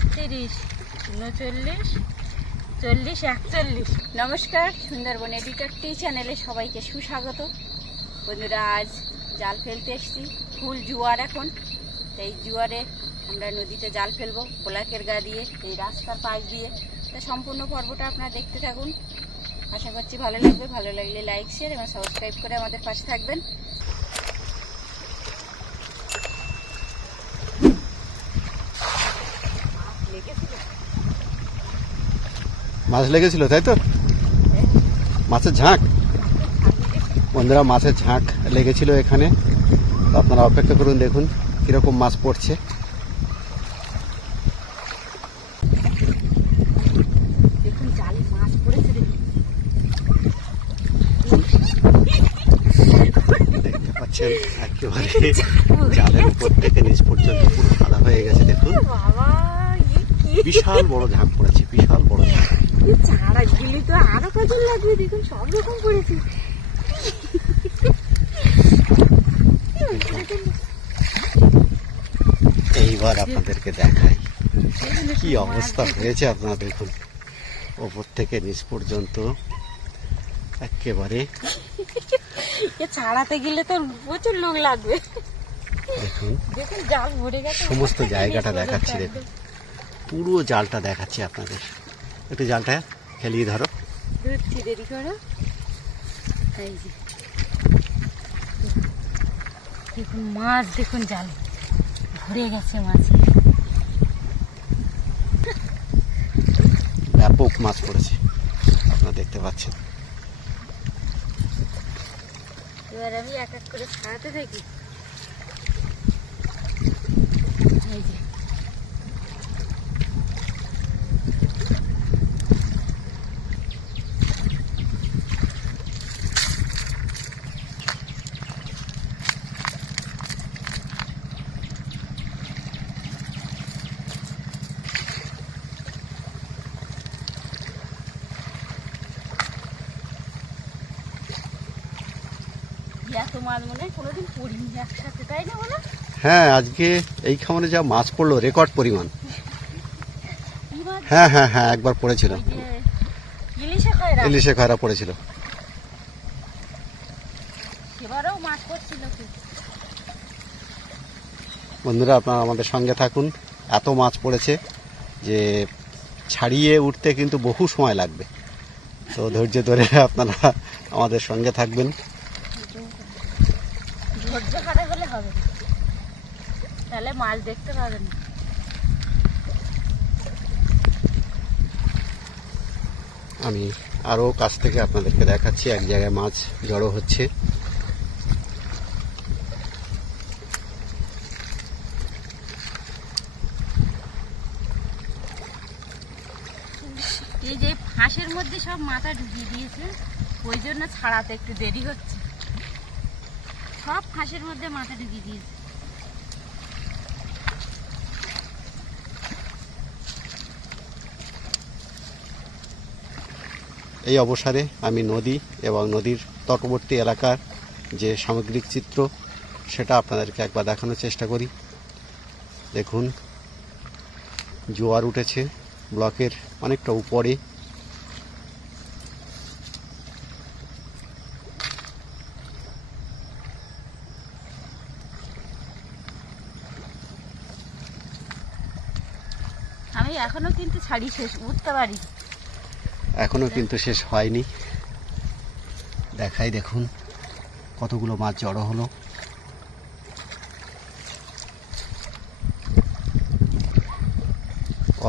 30, 39, 40, 41। নমস্কার, সুন্দরবন এডিটর টি চ্যানেলে সবাইকে সুস্বাগত। বন্ধুরা, আজ জাল ফেলতে এসেছি। ফুল জোয়ার এখন, এই জোয়ারে আমরা নদীতে জাল ফেলবো ব্লকের গা দিয়ে, এই রাস্তার পাশ দিয়ে। তা সম্পূর্ণ পর্বটা আপনারা দেখতে থাকুন, আশা করছি ভালো লাগবে। ভালো লাগলে লাইক, শেয়ার এবং সাবস্ক্রাইব করে আমাদের পাশে থাকবেন। মাছ লেগেছিল, তাই তো? মাছের ঝাঁক, বন্ধুরা, মাছের ঝাঁক লেগেছিল এখানে। আপনারা অপেক্ষা করুন, দেখুন কিরকম মাছ পড়ছে। দেখুন জালে মাছ পড়েছে, দেখতে পাচ্ছেন একেবারে জালের উপর থেকে নিচ পর্যন্ত পুরো সাদা হয়ে গেছে। দেখুন বিশাল বড় ঝাঁক পড়েছে, বিশাল বড় ঝাঁক। চারা গুলি তো আরো কাজে লাগবে। দেখুন সব রকম পড়েছে। এইবার আপনাদেরকে দেখাই কি অবস্থা হয়েছে। আপনারা দেখুন ওপর থেকে নিচ পর্যন্ত একেবারে। ছাড়াতে গেলে তো প্রচুর লোক লাগবে। দেখুন দেখুন জাল ভরে গেছে, সমস্ত জায়গাটা দেখাচ্ছি। দেখুন পুরো জালটা দেখাচ্ছি আপনাদের। একটু জালটা ফেলিয়ে ধরো, ধরছি, দেরি করো। এই যে দেখুন মাছ, দেখুন জাল ভরে গেছে মাছ। ব্যাপক মাছ পড়েছে, আপনারা দেখতে পাচ্ছেন। এবার আমি এক এক করে ছাড়াতে থাকি। এই যে এত মাছ মনে হয় কোনোদিন পড়িনি একসাথে, তাই না বলো? হ্যাঁ, আজকে এই খামারে যা মাছ পড়লো রেকর্ড পরিমাণ। হ্যাঁ হ্যাঁ হ্যাঁ, একবার পড়েছিল, ইলিশে খয়রা পড়েছিল। এবারেও মাছ পড়ছিল। বন্ধুরা, আপনারা আমাদের সঙ্গে থাকুন। এত মাছ পড়েছে যে ছাড়িয়ে উঠতে কিন্তু বহু সময় লাগবে। তো ধৈর্য ধরে আপনারা আমাদের সঙ্গে থাকবেন। ধৈর্য হারা হলে হবে না, তাহলে মাছ দেখতে পাবেন না। আমি আরো কাছ থেকে আপনাদেরকে দেখাচ্ছি। এক জায়গায় মাছ জড়ো হচ্ছে। এই যে ফাঁসের মধ্যে সব মাথা ঢুকিয়ে দিয়েছে, ওই জন্য ছাড়াতে একটু দেরি হচ্ছে। সব ফাঁসের মধ্যে মাথা ঢুকিয়ে দিয়েছে। এই অবসরে আমি নদী এবং নদীর তটবর্তী এলাকার যে সামগ্রিক চিত্র সেটা আপনাদেরকে একবার দেখানোর চেষ্টা করি। দেখুন জোয়ার উঠেছে ব্লকের অনেকটা উপরে। আমি এখনো কিন্তু ছাড়ি শেষ উঠতে পারি, এখনো কিন্তু শেষ হয়নি। দেখাই, দেখুন কতগুলো মাছ জড়ো হলো।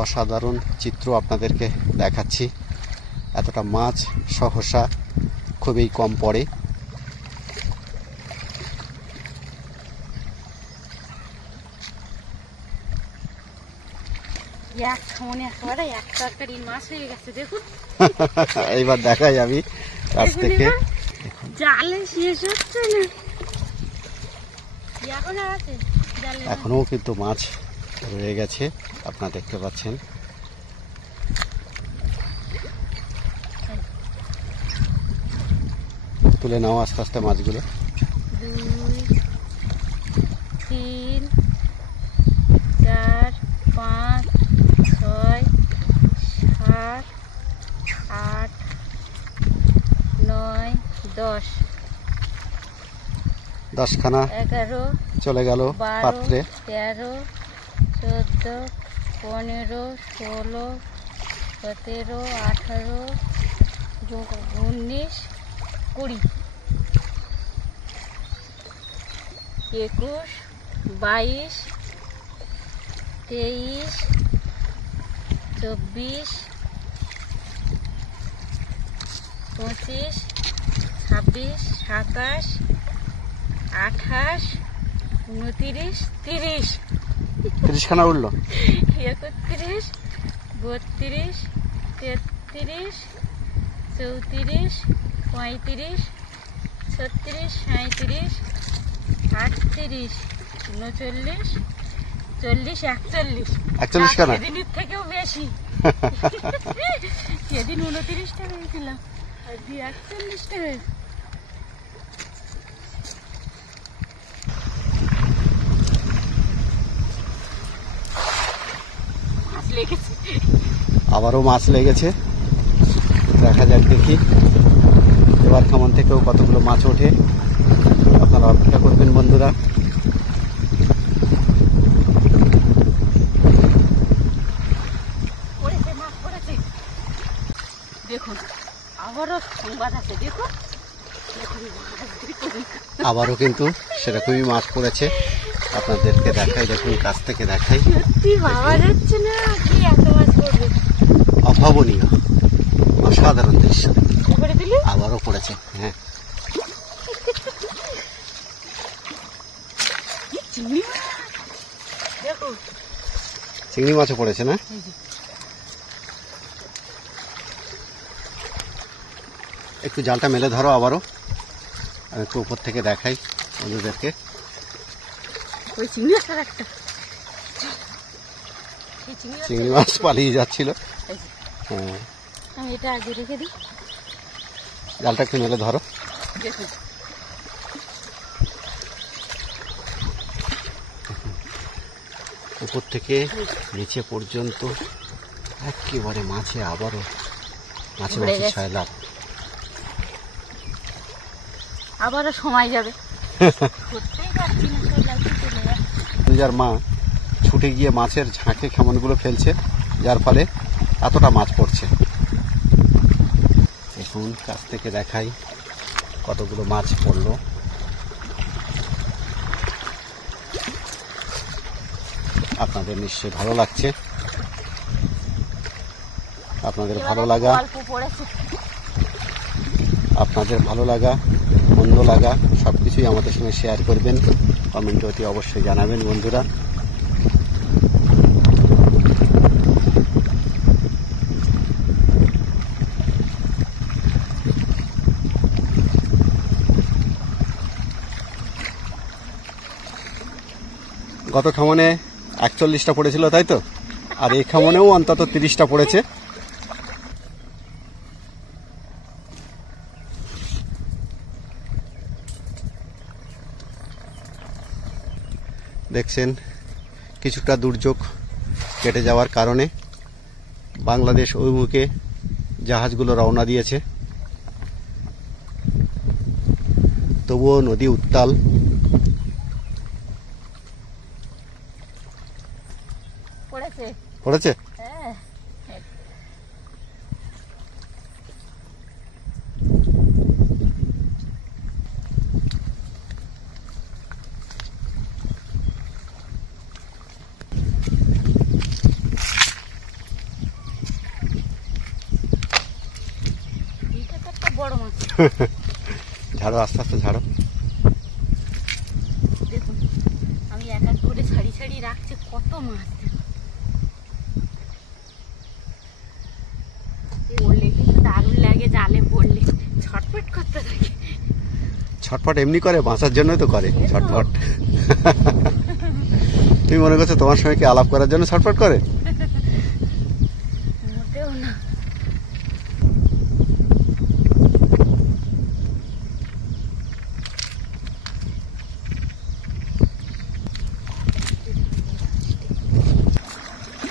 অসাধারণ চিত্র আপনাদেরকে দেখাচ্ছি। এতটা মাছ সহসা খুবই কম পড়ে। এক খামনে একেবারে এক তরকারি মাছ হয়ে গেছে। দেখুন এইবার দেখাই আমি কাছ থেকে। জালে শেষ হচ্ছে না, এখনো আছে জালে, এখনো কিন্তু মাছ রয়ে গেছে, আপনারা দেখতে পাচ্ছেন। তুলে নাও আস্তে আস্তে মাছগুলো। 2, 3, 4, 5, 10খানা 11 চলে গেল 12 পাত্রে। 13 14 15 16 17 18 19 20 21 22 23 24 25 26 27 28 29 30 30খানা উঠলো। 31 32 33 34 35 36 37 38 39 40 41 41খানা। সেদিনের থেকেও বেশি। সেদিন 29টা হয়েছিলাম, আজকে 41টা হয়েছে। মাছ লেগেছে, আবারও মাছ লেগেছে। দেখা যাক দেখি এবার খামন থেকেও কতগুলো মাছ ওঠে। আপনারা অপেক্ষা করবেন বন্ধুরা। পড়েছে, মাছ পড়েছে। দেখুন আবারও সংবাদ আছে, দেখুন আবারও কিন্তু সেরকমই মাছ পড়েছে। আপনাদেরকে দেখাই, দেখুন কাছ থেকে দেখাই। সত্যি ভাবা যাচ্ছে না কি এত মাছ পড়বে। অভাবনীয়, অসাধারণ দৃশ্য। করে দিলি আবারও পড়েছে। হ্যাঁ, চিংড়ি মাছ, দেখো চিংড়ি মাছও পড়েছে না? একটু জালটা মেলে ধরো আবারও, আমি একটু উপর থেকে দেখাই বন্ধুদেরকে। ওই চিংড়ি মাছটা একটা, চিংড়ি মাছ পালিয়ে যাচ্ছিল। হ্যাঁ, আমি এটা আগে রেখে দিই। জালটা একটু মেলে ধরো। দেখুন উপর থেকে নিচে পর্যন্ত একেবারে মাছে, আবারও মাছে ভরে মাছে গেছে। ছয়লাভ। আবারও সময় যাবে, করতেই পারছি না, সব লাগছে চলে যাচ্ছে। যার মা ছুটে গিয়ে মাছের ঝাঁকে খেমনগুলো ফেলছে, যার ফলে এতটা মাছ পড়ছে। দেখুন কাছ থেকে দেখাই কতগুলো মাছ পড়লো। আপনাদের নিশ্চয়ই ভালো লাগছে। আপনাদের ভালো লাগা, অল্প পড়েছে। আপনাদের ভালো লাগা, মন্দ লাগা সবকিছুই আমাদের সঙ্গে শেয়ার করবেন, কমেন্টে অতি অবশ্যই জানাবেন বন্ধুরা। গত খামনে 41টা পড়েছিল তাই তো, আর এই খামনেও অন্তত 30টা পড়েছে। দেখছেন কিছুটা দুর্যোগ কেটে যাওয়ার কারণে বাংলাদেশ অভিমুখে জাহাজগুলো রওনা দিয়েছে, তবুও নদী উত্তাল। পড়েছে, পড়েছে? হ্যাঁ। এটা তো একটা বড় মাছ। ঝাড়ো, আস্তে আস্তে ঝাড়ো। দেখুন আমি এক এক করে ছাড়ি ছাড়ি রাখছি, কত মাছ। পড়লে কিন্তু দারুণ লাগে, জালে পড়লে ছটফট করতে থাকে। ছটফট এমনি করে, বাঁচার জন্যই তো করে ছটফট। তুমি মনে করছো তোমার সঙ্গে কি আলাপ করার জন্য ছটফট করে? মোটেও না।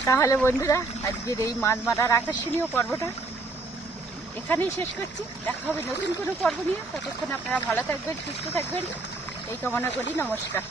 তাহলে বন্ধুরা আজকের এই মাছ মারার আকর্ষণীয় পর্বটা এখানেই শেষ করছি। দেখা হবে নতুন কোনো পর্ব নিয়ে। ততক্ষণ আপনারা ভালো থাকবেন, সুস্থ থাকবেন। এই কামনা করি। নমস্কার।